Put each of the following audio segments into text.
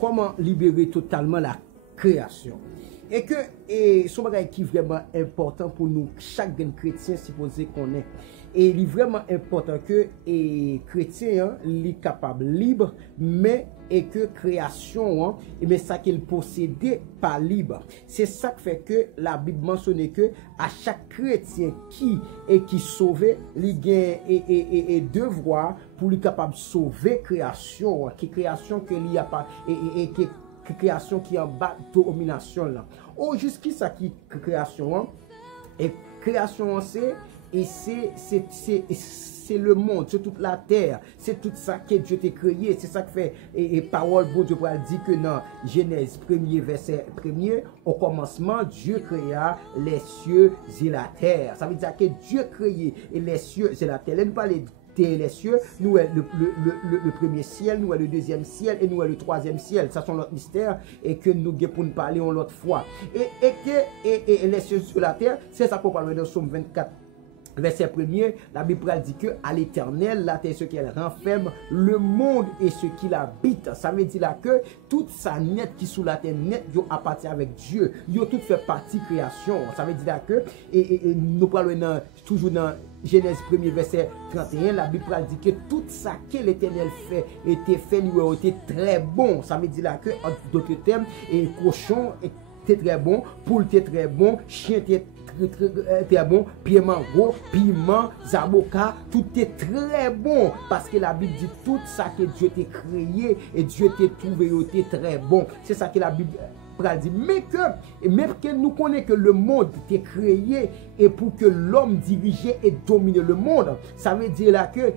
comment libérer totalement la création. Et que c'est un bagage qui est vraiment important pour nous, chaque chrétien supposé qu'on est. Et il est vraiment important que les chrétiens sont capables, libres, mais et que création, mais ça qu'il possédait pas libre. C'est ça qui fait que la Bible mentionne que à chaque chrétien qui sauvé, il et devoir pour lui capable de sauver création, qui création que il y a pas et qui création qui en bas domination là. Oh jusqu'à qui création et création c'est le monde, c'est toute la terre, c'est tout ça que Dieu t'a créé, c'est ça que fait et parole bon Dieu pour dire que dans Genèse 1er verset 1er au commencement Dieu créa les cieux et la terre. Ça veut dire que Dieu créé les cieux et la terre. Là nous parler les cieux, nous est le premier ciel, nous est le deuxième ciel et nous est le troisième ciel. Ça sont notre mystère et que nous avons pour nous parler en l'autre fois. Et les cieux sur la terre, c'est ça qu'on parle dans Somme 24. Verset 1er, la Bible dit que à l'éternel, la terre ce qu'elle renferme, le monde et ce qui l'habite. Ça veut dire là que tout ça net qui sous la terre net, yo appartient avec Dieu. Yo tout fait partie création. Ça veut dire là que, et nous parlons toujours dans Genèse 1er verset 31, la Bible dit que tout ça que l'éternel fait était fait, nous était très bon. Ça veut dire là que, en d'autres termes, et cochon était très bon, poule était très bon, chien était très bon, piment gros, piment, zaboka, tout est très bon parce que la Bible dit tout ça que Dieu t'a créé et Dieu t'a trouvé très bon. C'est ça que la Bible dit. Mais que nous connaissons que le monde est créé et pour que l'homme dirige et domine le monde, ça veut dire là que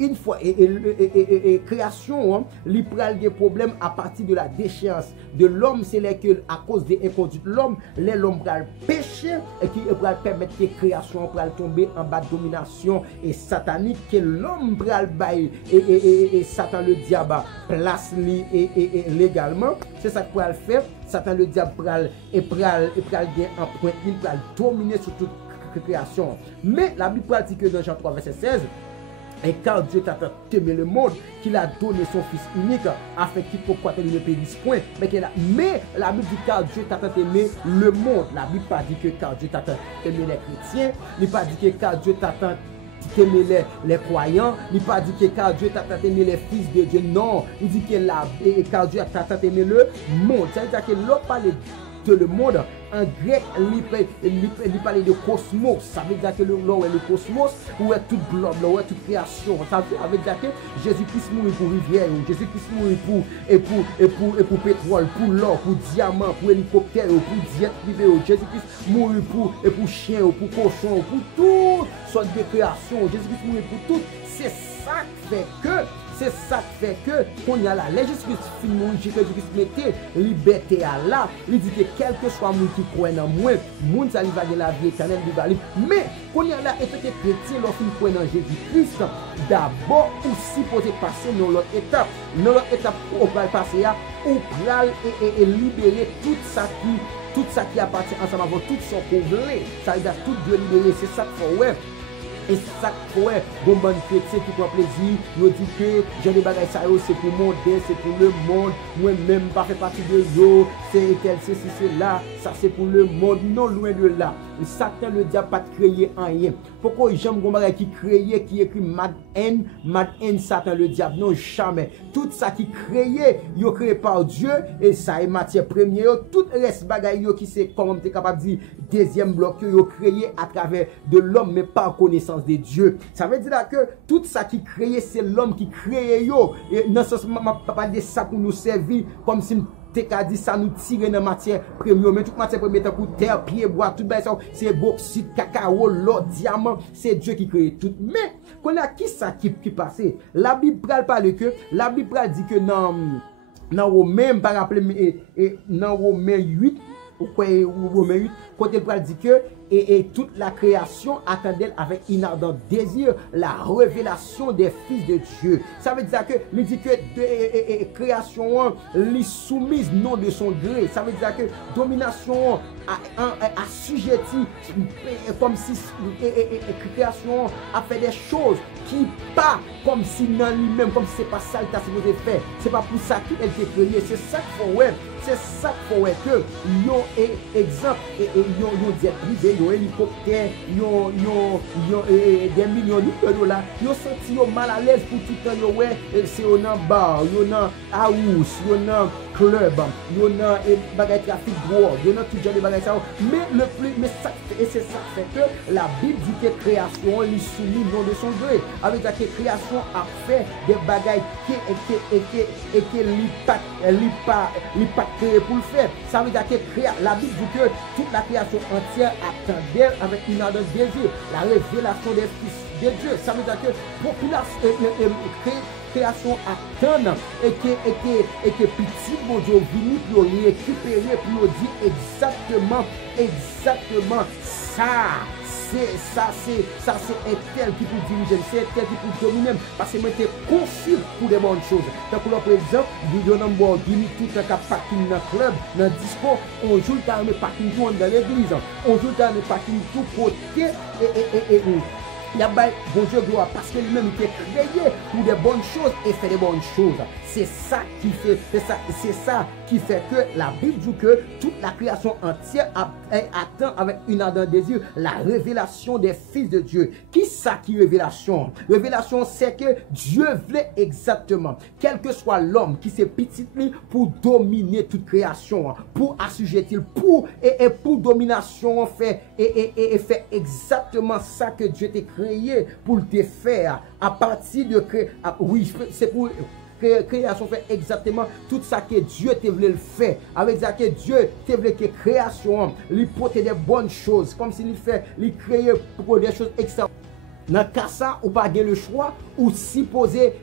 une fois et création, il prend des problèmes à partir de la déchéance de l'homme, c'est là que à cause des inconduites de l'homme, l'homme va pécher et qui va permettre que création va tomber en bas de domination et satanique que l'homme va bailler et Satan le diable place et légalement, c'est ça qu'il va faire. Satan le diable pral en point, il va dominer sur toute création. Mais la Bible dit que dans Jean 3 verset 16, et car Dieu t'a tant aimé le monde qu'il a donné son fils unique afin qu'il pourquoi il ne périsse point. Mais la Bible dit car Dieu t'a tant aimé le monde. La Bible pas dit que car Dieu t'a tant aimé les chrétiens, il pas dit que car Dieu t'a tant aimé les croyants, il pas dit que car Dieu t'a tant aimé les fils de Dieu. Non, il dit que car Dieu t'a tant aimé le monde. Ça veut dire que l'on parle de le monde. En grec, il parle de cosmos. Ça veut dire que l'eau est le cosmos, où est toute globe, où est toute création. Ça veut dire que Jésus-Christ mourit pour rivière, Jésus-Christ mourit pour pétrole, pour l'or, pour diamant, pour hélicoptère, pour jet privé. Jésus-Christ mourit pour chien, pour cochon, pour toute sorte de création. Jésus-Christ mourit pour tout. C'est ça qui fait que qu'on y a là, les Jésus-Christ fin mourir, Jésus-Christ mettait liberté à là, il dit que quel que soit moun qui croit en moi, moun ça va de la vie éternelle du bali. Mais qu'on y a là, et que chrétien leur fin croit en Jésus-Christ, d'abord aussi poser passer dans l'autre étape. Dans l'autre étape, on va passer à, on va et libérer tout ça qui appartient ensemble avant tout son congelé. Ça veut dire tout doit libérer, c'est ça qu'il faut ouais. Et ça ouais, bon chrétien qui prend plaisir, nous dit que j'ai des bagages ça c'est pour monter, c'est pour le monde, moi même pas fait partie de eux, c'est tel c'est là, ça c'est pour le monde, non loin de là. Satan le diable pas créer rien. Pourquoi j'aime gon bagage qui créé qui écrit mad n Satan le diable non jamais. Tout ça qui créé, yo créé par Dieu et ça est matière première, tout reste bagage yo qui c'est comme tu capable dire deuxième bloc yo créé à travers de l'homme mais pas en connaissance de Dieu. Ça veut dire là que tout ça qui créé c'est l'homme qui créé yo et dans ce sens pas de ça pour nous servir comme si t'as dit ça nous tirer dans matière première mais toute matière première pour terre pied bois tout ça c'est bauxite cacao l'or diamant c'est Dieu qui crée tout. Mais qu'on a qui ça qui passé la Bible parle que la Bible dit que dans Romains par rappel et dans Romains 8 ou quoi Romains 8 côté il dit que et toute la création attendait avec un ardent désir la révélation des fils de Dieu. Ça veut dire que il dit que création est soumise non de son gré. Ça veut dire que domination assujettie comme si création a fait des choses qui pas comme si dans lui-même, comme si c'est pas ça qu'il a supposé faire. C'est pas pour ça qu'il a été créé. C'est ça qu'il faut ouais. C'est ça qu'il faut que yon exemple yon jet privé, yon hélicoptère, yon des millions de dollars. Yon senti yon mal à l'aise pour tout le temps. Ouais, c'est yon en bar, yon en house, yon en club, yon en bagay trafic drogue, yon en tout genre de bagay ça. Mais ça et c'est ça qui fait que la Bible dit que création est soumise non de son gré. Avec la création a fait des bagailles qui li pas créé pour le faire. Ça veut dire que la Bible dit que toute la création entière attendait avec une ardente désir la révélation des fils de Dieu. Ça veut dire que population création attend et que petit bon Dieu venu pour récupérer pour dire exactement ça c'est un tel qui peut diriger, c'est un tel qui peut dominer, parce que moi j'étais confus pour des bonnes choses. Donc par exemple, il y a un Lamborghini tout un parking dans le club, dans le disco, on joue dans le parking tout dans l'église, on joue dans le parking tout côté et il y a bon Dieu gloire parce que lui-même il était créé pour des bonnes choses et fait des bonnes choses. C'est ça qui fait que la Bible dit que toute la création entière attend avec une ardente désir la révélation des fils de Dieu. Qui ça qui révélation? Révélation c'est que Dieu voulait exactement, quel que soit l'homme qui s'est petit pour dominer toute création, pour assujettir, pour domination fait et fait exactement ça que Dieu t'a créé pour te faire à partir de oui, c'est pour création fait exactement tout ça que Dieu te voulait le faire. Avec ça que Dieu te voulait que création lui porter des bonnes choses comme s'il fait lui créer pour des choses extraordinaires. Dans le cas ça, ou pas le choix, ou supposer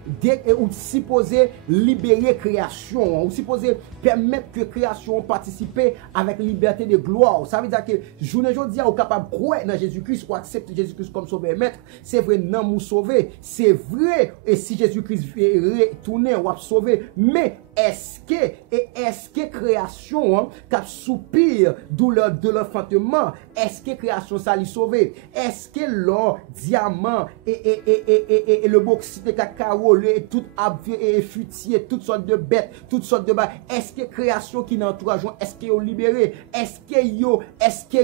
libérer création, ou supposer permettre que création participe avec liberté de gloire. Ça veut dire que journée aujourd'hui, on est capable de croire dans Jésus-Christ, ou accepter Jésus-Christ comme sauveur et maître. C'est vrai, non, nous sauver. C'est vrai, et si Jésus-Christ retourne, on va sauver. Mais est-ce que création, qui soupire douleur de l'enfantement, est-ce que création ça lui sauver? Est-ce que l'or, diamant et le bauxite de cacao, tout et futier, toutes sortes de bêtes, toutes sortes de bas, est-ce que création qui n'entourage, est-ce que yo libéré? Est-ce que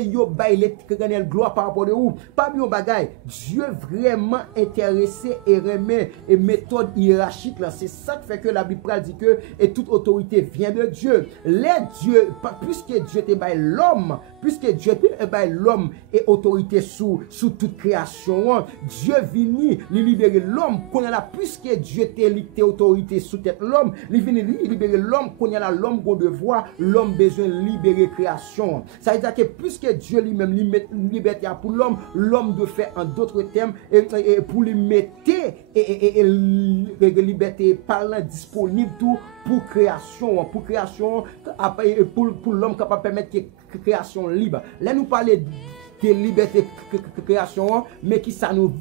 yo bail les gloire par rapport de où? Pas bien bagay. Dieu vraiment intéressé et remet et méthode hiérarchique là, c'est ça qui fait que la Bible dit que et toute autorité vient de Dieu. Les dieux, puisque Dieu te bail l'homme, puisque Dieu te bail l'homme et autorité sous toute création, Dieu vini libérer l'homme qu'on a là, puisque Dieu te lit autorité sous tête l'homme, il vini libérer l'homme qu'on a là, l'homme qu'on devoir, l'homme besoin de libérer création. Ça veut dire que puisque Dieu lui-même liberté pour l'homme, l'homme doit faire en d'autres termes et pour lui mettre et liberté parlant disponible tout pour création pour l'homme capable de permettre que création libre. Là nous parler de liberté création, mais qui ça nous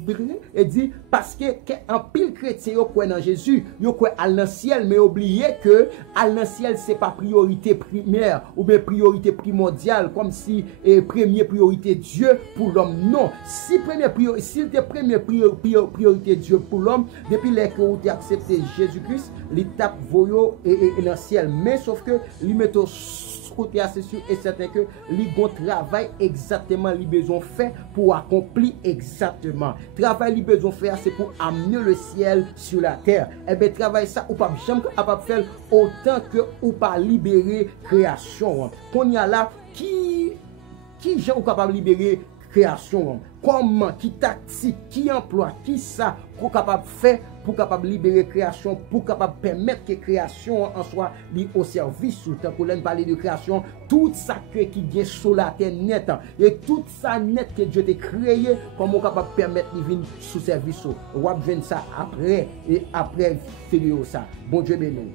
et dit parce que en pile chrétien yo croit dans Jésus, yo croit à dans ciel, mais oubliez que à dans ciel c'est pas priorité primaire ou bien priorité primordiale comme si première priorité Dieu pour l'homme. Non, si première priorité, s'il était première priorité Dieu pour l'homme, depuis les que vous avez accepté Jésus-Christ, l'étape voyo et dans ciel, mais sauf que lui met côté c'est sûr et certain que li gon travail exactement li besoin faire pour accomplir exactement travail li besoin faire c'est pour amener le ciel sur la terre. Et bien travail ça ou pas jamais capable faire autant que ou pas libérer création. Qu'on y a là qui j'ai capable libérer création, comment, qui tactique, qui emploi, qui ça qu'on capable faire pour capable libérer création, pour capable permettre que création en soit au service sous temps qu'on parler de création, tout ça qui vient sur la terre net et tout ça net que Dieu t'a créé, comment capable permettre de venir sous service. On va ça après et après vidéo ça. Bon Dieu béni.